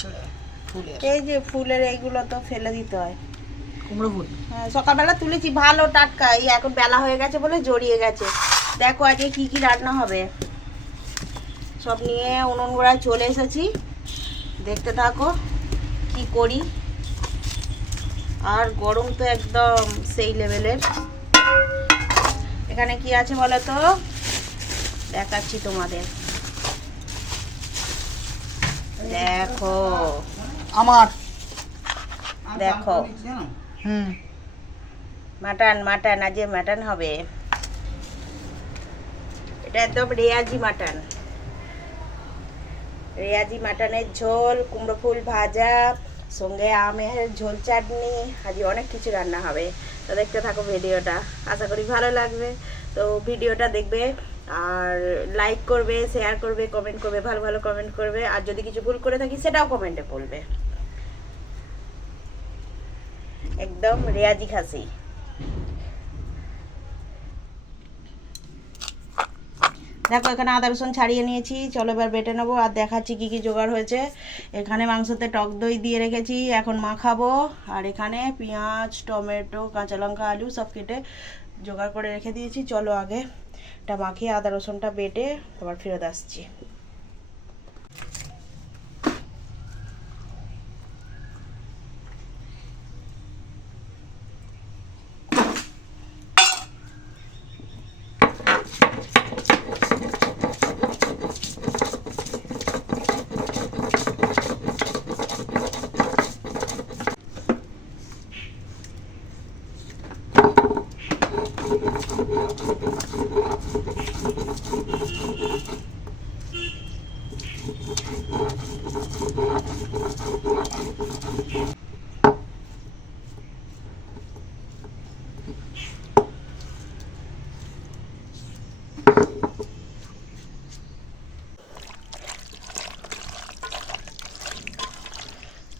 ছেড়ে ফুলের। এই যে ফুলের এইগুলো তো ফেলে দিতে হয়। কুমড়ো ফুল? হ্যাঁ, সকালবেলা তুলেছি ভালো টাটকা। এই এখন বেলা হয়ে গেছে বলে জড়িয়ে গেছে। দেখো আজকে কি কি রান্না হবে। সব নিয়ে উনুন গোড়ায় চলে এসেছি। দেখতে থাকো কি করি। আর গরম তো একদম সেই লেভেলের। এখানে কি আছে বলো তো? দেখাচ্ছি তোমাদের। দেখো। আমার। দেখো। হুম। মাটন মাটন আজ মাটন হবে। এটা একদম রেয়াজি মাটন। রেয়াজি মাটনের ঝোল কুমড়ো ফুল ভাজা সঙ্গে আমের ঝোল চাটনি আজ অনেক কিছু রান্না হবে। তো দেখতে থাকো ভিডিওটা। আশা করি ভালো লাগবে। তো ভিডিওটা দেখবে আর লাইক করবে শেয়ার করবে কমেন্ট করবে, ভালো ভালো কমেন্ট করবে, আর যদি কিছু ভুল করে থাকি সেটাও কমেন্টে বলবে। একদম রেয়াজি খাসি। দেখো, এখানে আদা রসুন ছাড়িয়ে নিয়েছি। চলো এবার বেটে নেব আর দেখাচ্ছি কি কি জোগাড় হয়েছে। এখানে মাংসতে টক দই দিয়ে রেখেছি, এখন মাখাবো। আর এখানে পেঁয়াজ, টমেটো, কাঁচা লঙ্কা, আলু সব কেটে জোগাড় করে রেখে দিয়েছি। চলো আগে মাখিয়ে আদা রসুনটা বেটে আবার ফেরত আসছি।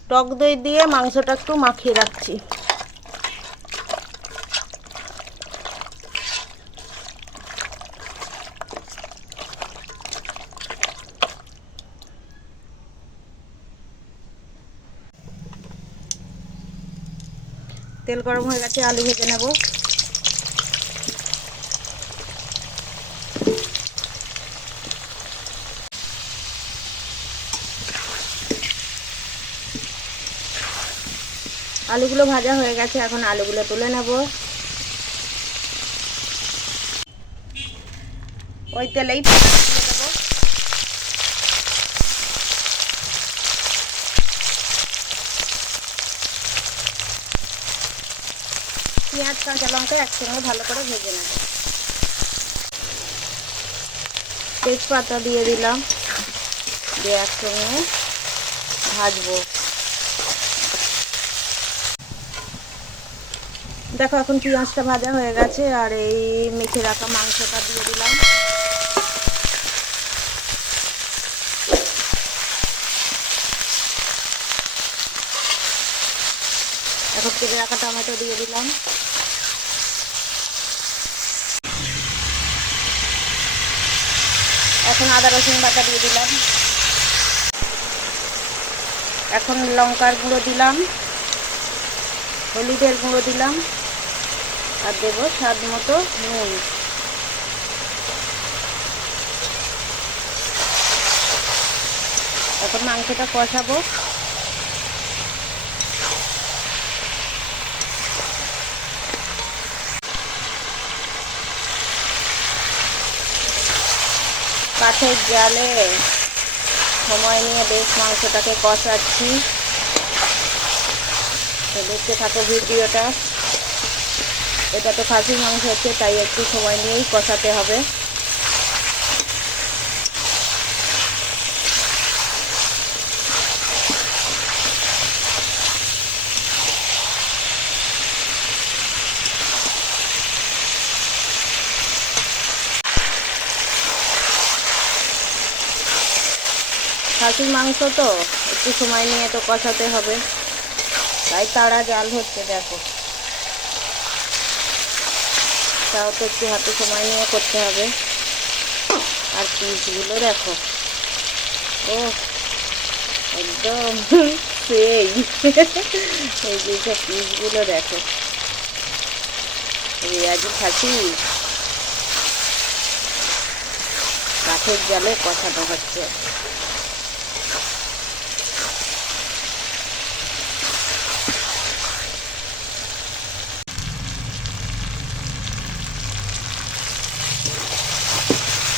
টক দই দিয়ে মাংসটা একটু মাখিয়ে রাখছি। তেল গরম হয়ে গেছে, আলু ভেজে নেব। আলুগুলো ভাজা হয়ে গেছে, এখন আলুগুলো তুলে নেব। ওই তেলেই পেঁয়াজ, কাঁচা লঙ্কা একসঙ্গে ভালো করে ভেজে নেব। তেজপাতা দিয়ে দিলাম। দিয়ে একসঙ্গে ভাজবো। দেখো এখন পেঁয়াজটা ভাজা হয়ে গেছে, আর এই মেখে রাখা মাংসটা দিয়ে দিলাম। এখন কেটে রাখা টমেটো দিয়ে দিলাম। এখন আদা, রসুন বাটা দিয়ে দিলাম। এখন লঙ্কার গুঁড়ো দিলাম। হলুদের গুঁড়ো দিলাম। আর দেবো স্বাদ মতো নুন। এখন মাংসটা কষাবো। কাঠের জালে সময় নিয়ে বেশ মাংসটাকে কষাচ্ছি। দেখতে থাকো ভিডিওটা। এটা তো খাসি মাংস হচ্ছে, তাই একটু সময় নিয়েই কষাতে হবে। খাসির মাংস তো? একটু সময় নিয়ে তো কষাতে হবে। তাই তাড়া জাল হচ্ছে, দেখো। তাও তো একটু হাতে সময় নিয়ে করতে হবে। আর পিসগুলো দেখো। ও একদম সেই। এই যে সব পিসগুলো দেখো। রেয়াজি খাসি। কাঠের জালে কষানো হচ্ছে।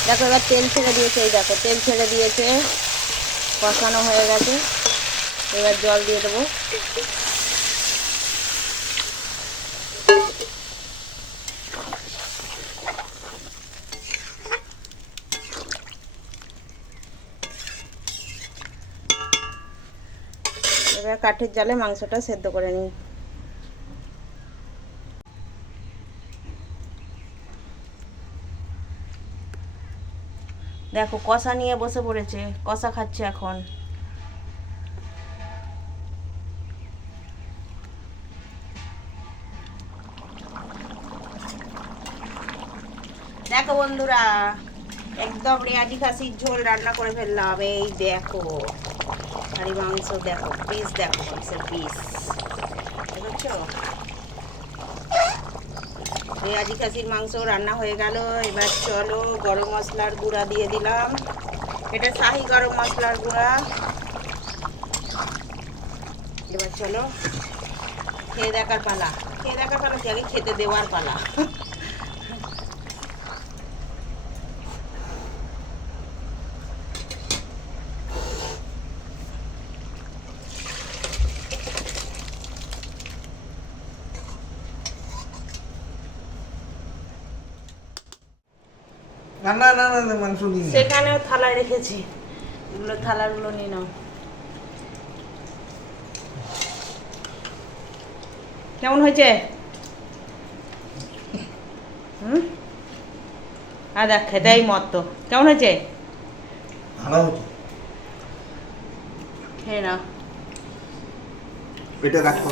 দেখো, এবার তেল ছেড়ে দিয়েছে, এই দেখো, তেল ছেড়ে দিয়েছে, কষানো হয়ে গেছে। এবার জল দিয়ে দেবো। এবার কাঠের জালে মাংসটা সেদ্ধ করে নিই। দেখো, কষা নিয়ে বসে পড়েছে, কষা খাচ্ছে এখন। দেখো বন্ধুরা, একদম রেয়াজি খাসির ঝোল রান্না করে ফেললাম। এই দেখো আর মাংস দেখো পিস দেখো মাংসের পিস বুঝছ পেঁয়াজি খাসির মাংস রান্না হয়ে গেল। এবার চলো গরম মশলার গুঁড়া দিয়ে দিলাম। এটা শাহি গরম মশলার গুঁড়া। এবার চলো খেয়ে দেখার পালা। খেয়ে দেখার পালা কি? আগে খেতে দেওয়ার পালা। না না না না মাংস দিন সেখানেও থালায় রেখেছি। এগুলো থালাগুলো নিয়ে নাও। কেমন হয়েছে? হুম? আর দেখ খেতেই মত কেমন হয়েছে? ভালো হচ্ছে খেয়ে নাও। পেটে রাখো